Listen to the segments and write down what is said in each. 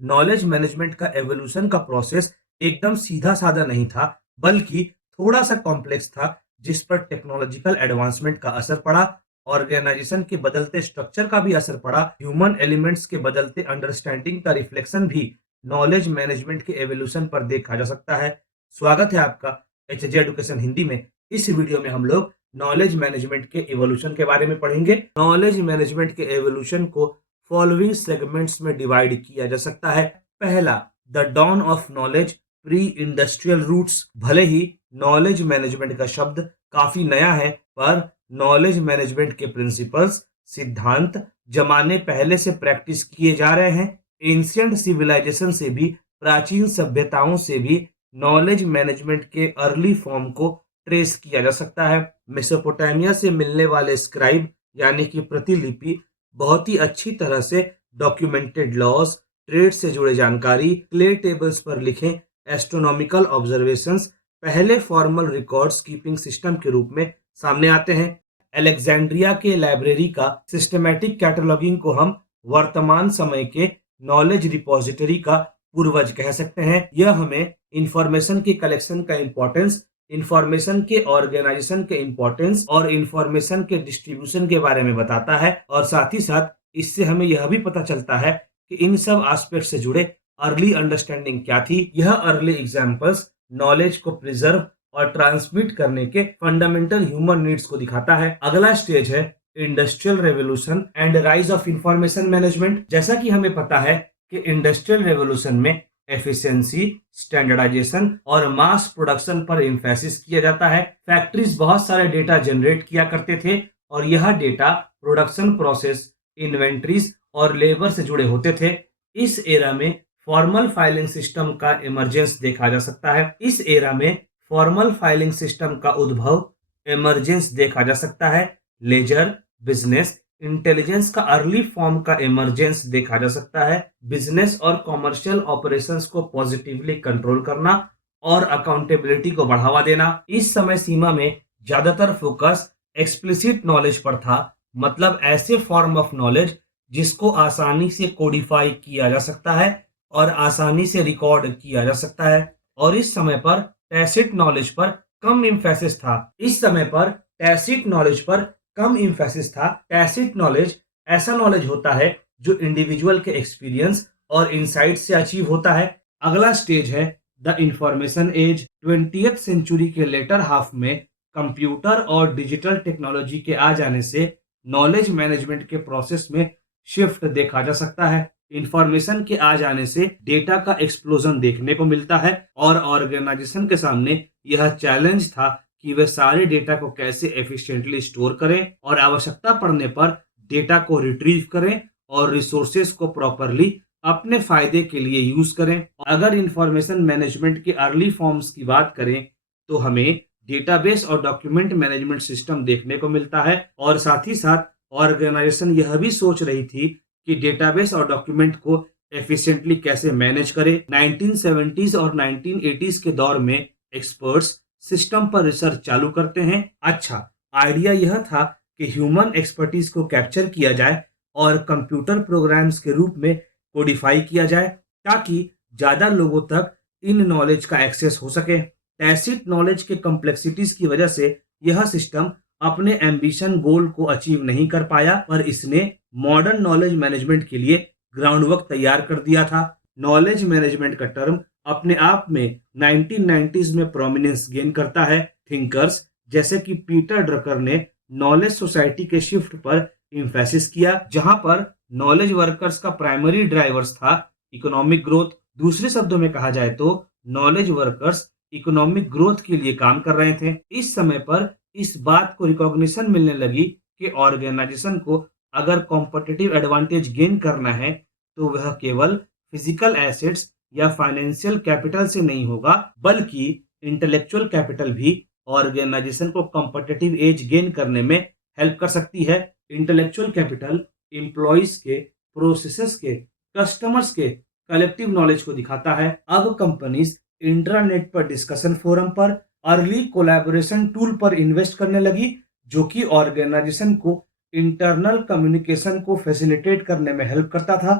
Knowledge management का evolution का process एकदम सीधा साधा नहीं था, बल्कि थोड़ा सा कॉम्प्लेक्स था, जिस पर टेक्नोलॉजिकल एडवांसमेंट का असर पड़ा, ऑर्गेनाइजेशन के बदलते स्ट्रक्चर का भी असर पड़ा, ह्यूमन एलिमेंट्स के बदलते अंडरस्टैंडिंग का रिफ्लेक्शन भी नॉलेज मैनेजमेंट के एवोल्यूशन पर देखा जा सकता है। स्वागत है आपका एच जे एडुकेशन हिंदी में। इस वीडियो में हम लोग नॉलेज मैनेजमेंट के एवोल्यूशन के बारे में पढ़ेंगे। नॉलेज मैनेजमेंट के एवोल्यूशन को फॉलोइंग सेगमेंट्स में डिवाइड किया जा सकता है। पहला, the dawn of knowledge, pre industrial roots. भले ही नॉलेज मैनेजमेंट का शब्द काफी नया है, पर नॉलेज मैनेजमेंट के प्रिंसिपल्स, सिद्धांत जमाने पहले से प्रैक्टिस किए जा रहे हैं। एंशियंट सिविलाइजेशन से भी, प्राचीन सभ्यताओं से भी नॉलेज मैनेजमेंट के अर्ली फॉर्म को ट्रेस किया जा सकता है। मेसोपोटामिया से मिलने वाले स्क्राइब यानी कि प्रतिलिपि बहुत ही अच्छी तरह से डॉक्यूमेंटेड लॉज, ट्रेड से जुड़े जानकारी, क्ले टेबल्स पर लिखे एस्ट्रोनॉमिकल ऑब्जर्वेशंस पहले फॉर्मल रिकॉर्ड्स कीपिंग सिस्टम के रूप में सामने आते हैं। अलेक्जेंड्रिया के लाइब्रेरी का सिस्टमैटिक कैटलॉगिंग को हम वर्तमान समय के नॉलेज रिपोजिटरी का पूर्वज कह सकते हैं। यह हमें इंफॉर्मेशन के कलेक्शन का इंपॉर्टेंस, इंफॉर्मेशन के ऑर्गेनाइजेशन के इंपॉर्टेंस और इंफॉर्मेशन के डिस्ट्रीब्यूशन के बारे में बताता है, और साथ ही साथ इससे हमें यह भी पता चलता है कि इन सब एस्पेक्ट से जुड़े अर्ली अंडरस्टैंडिंग क्या थी। यह अर्ली एग्जांपल्स नॉलेज को प्रिजर्व और ट्रांसमिट करने के फंडामेंटल ह्यूमन नीड्स को दिखाता है। अगला स्टेज है industrial revolution and rise of information management. जैसा कि हमें पता है कि इंडस्ट्रियल रेवोल्यूशन में एफिशिएंसी, स्टैंडर्डाइजेशन और मास प्रोडक्शन पर एम्फेसिस किया जाता है। फैक्ट्रीज बहुत सारे डेटा जनरेट किया करते थे, और यह डेटा प्रोडक्शन प्रोसेस, इन्वेंट्रीज और लेबर से जुड़े होते थे। इस एरा में फॉर्मल फाइलिंग सिस्टम का इमरजेंस देखा जा सकता है। इस एरा में फॉर्मल फाइलिंग सिस्टम का उद्भव, इमरजेंस देखा जा सकता है। लेजर, बिजनेस, इंटेलिजेंस का अर्ली फॉर्म का इमरजेंस देखा जा सकता है। बिजनेस और कॉमर्शियल ऑपरेशंस को पॉजिटिवली कंट्रोल करना और अकाउंटेबिलिटी को बढ़ावा देना। इस समय सीमा में ज्यादातर फोकस एक्सप्लिसिट नॉलेज पर था, मतलब ऐसे फॉर्म ऑफ नॉलेज जिसको आसानी से कोडिफाई किया जा सकता है और आसानी से रिकॉर्ड किया जा सकता है। और इस समय पर टैसिट नॉलेज पर कम इम्फेसिस था। इस समय पर टैसिट नॉलेज पर कम इम्फेसिस था। टैसिट नॉलेज ऐसा नॉलेज होता है जो इंडिविजुअल के एक्सपीरियंस और इनसाइट से अचीव होता है। अगला स्टेज है the information age. 20th century के लेटर हाफ में कंप्यूटर और डिजिटल टेक्नोलॉजी के आ जाने से नॉलेज मैनेजमेंट के प्रोसेस में शिफ्ट देखा जा सकता है। इंफॉर्मेशन के आ जाने से डेटा का एक्सप्लोजन देखने को मिलता है, और ऑर्गेनाइजेशन के सामने यह चैलेंज था कि वे सारे डेटा को कैसे एफिशिएंटली स्टोर करें और आवश्यकता पड़ने पर डेटा को रिट्रीव करें और रिसोर्सेज को प्रॉपरली अपने फायदे के लिए यूज करें। अगर इंफॉर्मेशन मैनेजमेंट के अर्ली फॉर्म्स की बात करें तो हमें डेटाबेस और डॉक्यूमेंट मैनेजमेंट सिस्टम देखने को मिलता है, और साथ ही साथ ऑर्गेनाइजेशन यह भी सोच रही थी कि डेटाबेस और डॉक्यूमेंट को एफिशिएंटली कैसे मैनेज करें। 1970s और 1980s के दौर में एक्सपर्ट्स सिस्टम पर रिसर्च चालू करते हैं। अच्छा, आइडिया यह था कि ह्यूमन एक्सपर्टीज को कैप्चर किया जाए और कंप्यूटर प्रोग्राम्स के रूप में कोडिफाई किया जाए, ताकि ज्यादा लोगों तक इन नॉलेज का एक्सेस हो सके। टैसिट नॉलेज के कॉम्प्लेक्सिटीज की वजह से यह सिस्टम अपने एम्बिशन गोल को अचीव नहीं कर पाया, पर इसने मॉडर्न नॉलेज मैनेजमेंट के लिए ग्राउंड वर्क तैयार कर दिया था। नॉलेज मैनेजमेंट का टर्म अपने आप में 1990s में प्रोमिनेंस गेन करता है। थिंकर्स जैसे कि पीटर ड्रकर ने नॉलेज सोसाइटी के शिफ्ट पर इम्फेसिस किया, जहां पर नॉलेज वर्कर्स का प्राइमरी ड्राइवर्स था इकोनॉमिक ग्रोथ। दूसरे शब्दों में कहा जाए तो नॉलेज वर्कर्स इकोनॉमिक ग्रोथ के लिए काम कर रहे थे। इस समय पर इस बात को रिकॉग्निशन मिलने लगी कि ऑर्गेनाइजेशन को अगर कॉम्पिटिटिव एडवांटेज गेन करना है तो वह केवल फिजिकल एसेट्स या फाइनेंशियल कैपिटल से नहीं होगा, बल्कि इंटेलेक्चुअल कैपिटल भी ऑर्गेनाइजेशन को कॉम्पिटिटिव एज गेन करने में हेल्प कर सकती है। इंटेलेक्चुअल कैपिटल एम्प्लॉइज के, प्रोसेसेस के, कस्टमर्स के कलेक्टिव नॉलेज को दिखाता है। अब कंपनीज इंटरनेट पर डिस्कशन फोरम पर, अर्ली कोलैबोरेशन टूल पर इन्वेस्ट करने लगी, जो कि ऑर्गेनाइजेशन को इंटरनल कम्युनिकेशन को फैसिलिटेट करने में हेल्प करता था।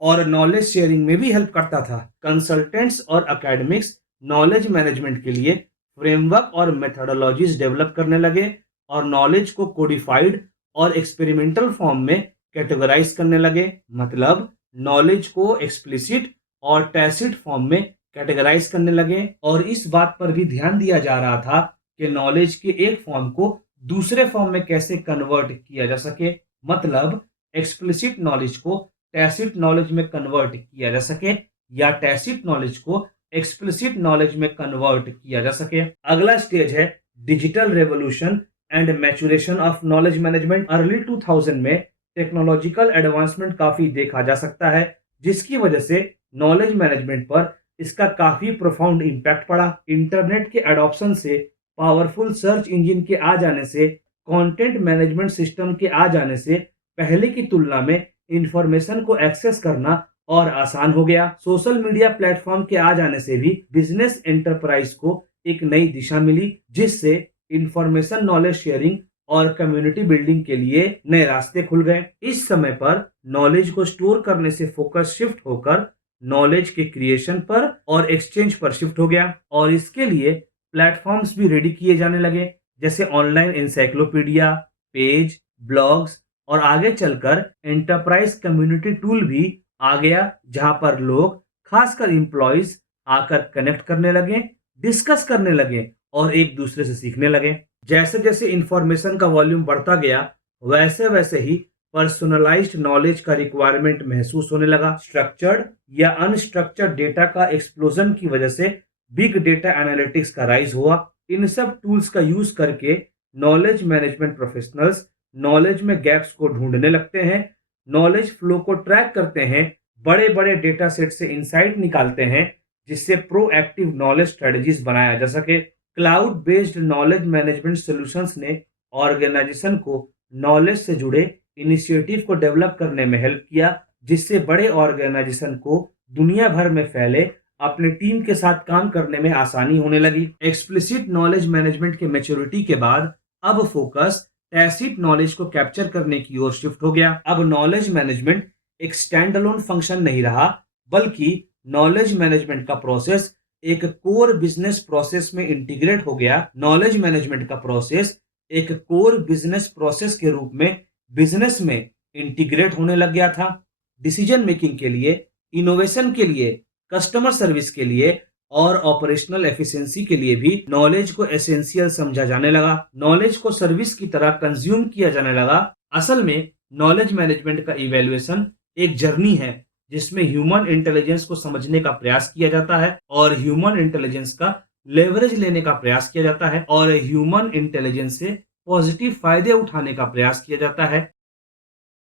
और नॉलेज शेयरिंग में भी हेल्प करता था। कंसल्टेंट्स और एकेडमिक्स नॉलेज मैनेजमेंट के लिए फ्रेमवर्क और मेथोडोलॉजीज डेवलप करने लगे और नॉलेज को कोडिफाइड और एक्सपेरिमेंटल फॉर्म में कैटेगराइज करने लगे। मतलब नॉलेज को एक्सप्लिसिट और टैसिट फॉर्म में कैटेगराइज करने लगे और इस बात पर भी ध्यान दिया जा रहा था कि नॉलेज के एक फॉर्म को दूसरे फॉर्म में कैसे कन्वर्ट किया जा सके। मतलब एक्सप्लिसिट नॉलेज को टैसिट नॉलेज में कन्वर्ट किया जा सके या टैसिट नॉलेज को एक्सप्लिसिट नॉलेज में कन्वर्ट किया जा सके। अगला स्टेज है digital revolution and maturation of knowledge management. Early 2000 में टेक्नोलॉजिकल एडवांसमेंट काफी देखा जा सकता है, जिसकी वजह से नॉलेज मैनेजमेंट पर इसका काफी प्रोफाउंड इम्पैक्ट पड़ा। इंटरनेट के एडॉप्शन से, पावरफुल सर्च इंजन के आ जाने से, कंटेंट मैनेजमेंट सिस्टम के आ जाने से पहले की तुलना में इंफॉर्मेशन को एक्सेस करना और आसान हो गया। सोशल मीडिया प्लेटफॉर्म के आ जाने से भी बिजनेस एंटरप्राइज को एक नई दिशा मिली, जिससे इंफॉर्मेशन नॉलेज शेयरिंग और कम्युनिटी बिल्डिंग के लिए नए रास्ते खुल गए। इस समय पर नॉलेज को स्टोर करने से फोकस शिफ्ट होकर नॉलेज के क्रिएशन पर और एक्सचेंज पर शिफ्ट हो गया और इसके लिए प्लेटफॉर्म्स भी रेडी किए जाने लगे, जैसे ऑनलाइन एनसाइक्लोपीडिया, पेज, ब्लॉग्स और आगे चलकर एंटरप्राइज कम्युनिटी टूल भी आ गया, जहां पर लोग, खासकर एम्प्लॉयज, आकर कनेक्ट करने लगे, डिस्कस करने लगे और एक दूसरे से सीखने लगे। जैसे जैसे इंफॉर्मेशन का वॉल्यूम बढ़ता गया, वैसे वैसे ही पर्सनलाइज्ड नॉलेज का रिक्वायरमेंट महसूस होने लगा। स्ट्रक्चर्ड या अनस्ट्रक्चर्ड डेटा का एक्सप्लोजन की वजह से बिग डेटा एनालिटिक्स का राइज हुआ। इन सब टूल्स का यूज करके नॉलेज मैनेजमेंट प्रोफेशनल्स नॉलेज में गैप्स को ढूंढने लगते हैं, नॉलेज फ्लो को ट्रैक करते हैं, बड़े बड़े डेटा सेट से इंसाइट निकालते हैं, जिससे प्रोएक्टिव नॉलेज स्ट्रेटजीज बनाया जा सके। Cloud based knowledge management solutions ने ऑर्गेनाइजेशन को नॉलेज से जुड़े इनिशिएटिव को डेवलप करने में हेल्प किया, जिससे बड़े ऑर्गेनाइजेशन को दुनिया भर में फैले अपने टीम के साथ काम करने में आसानी होने लगी। एक्सप्लिसिट नॉलेज मैनेजमेंट के मैच्योरिटी के बाद अब फोकस टैसिट नॉलेज को कैप्चर करने की ओर शिफ्ट हो गया। अब नॉलेज मैनेजमेंट एक स्टैंड अलोन फंक्शन नहीं रहा, बल्कि नॉलेज मैनेजमेंट का प्रोसेस एक कोर बिजनेस प्रोसेस में इंटीग्रेट हो गया। नॉलेज मैनेजमेंट का प्रोसेस एक कोर बिजनेस प्रोसेस के रूप में बिजनेस में इंटीग्रेट होने लग गया था। डिसीजन मेकिंग के लिए, इनोवेशन के लिए, कस्टमर सर्विस के लिए और ऑपरेशनल एफिशिएंसी के लिए भी नॉलेज को एसेंशियल समझा जाने लगा। नॉलेज को सर्विस की तरह कंज्यूम किया जाने लगा। असल में नॉलेज मैनेजमेंट का इवैल्यूएशन एक जर्नी है, जिसमें ह्यूमन इंटेलिजेंस को समझने का प्रयास किया जाता है और ह्यूमन इंटेलिजेंस का लेवरेज लेने का प्रयास किया जाता है और ह्यूमन इंटेलिजेंस से पॉजिटिव फायदे उठाने का प्रयास किया जाता है।